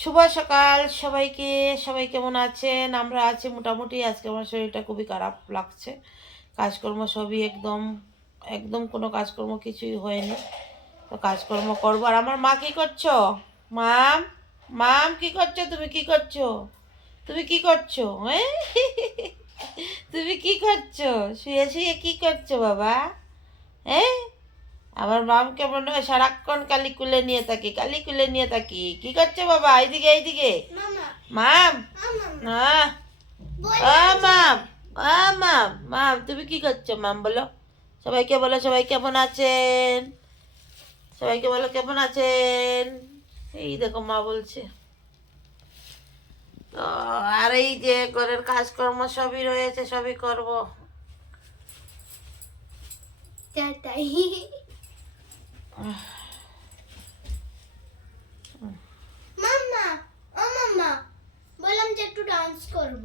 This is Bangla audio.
শুভ সকাল সবাইকে। সবাই কেমন আছেন? আমরা আছি মোটামুটি। আজকে আমার শরীরটা খুবই খারাপ লাগছে। কাজকর্ম সবই একদম একদম কোনো কাজকর্ম কিছুই হয়নি। তো কাজকর্ম করব। আর আমার মা কি করছ? মাম মাম কি করছ? তুমি কি করছ? তুমি কি করছ? হ্যাঁ তুমি কি করছ? শুয়ে শুয়ে কি করছ বাবা? আমার মামকে মনে হয়? সারাক্ষণ কালি কুলে নিয়ে থাকি কালি কুলে নিয়ে থাকি। কি করছ বাবা? এইদিকে এইদিকে। মাম। আ মাম। মাম। মাম। তুমি কি করছ? মাম বলো। সবাইকে বলো সবাই কেমন আছেন? সবাইকে বলো কেমন আছেন? এই দেখো মা বলছে। তো আর এই যে ঘরের কাজকর্ম সবই রয়েছে সবই করব। মাম্মা ও মাম্মা বললাম যে একটু ডান্স করব।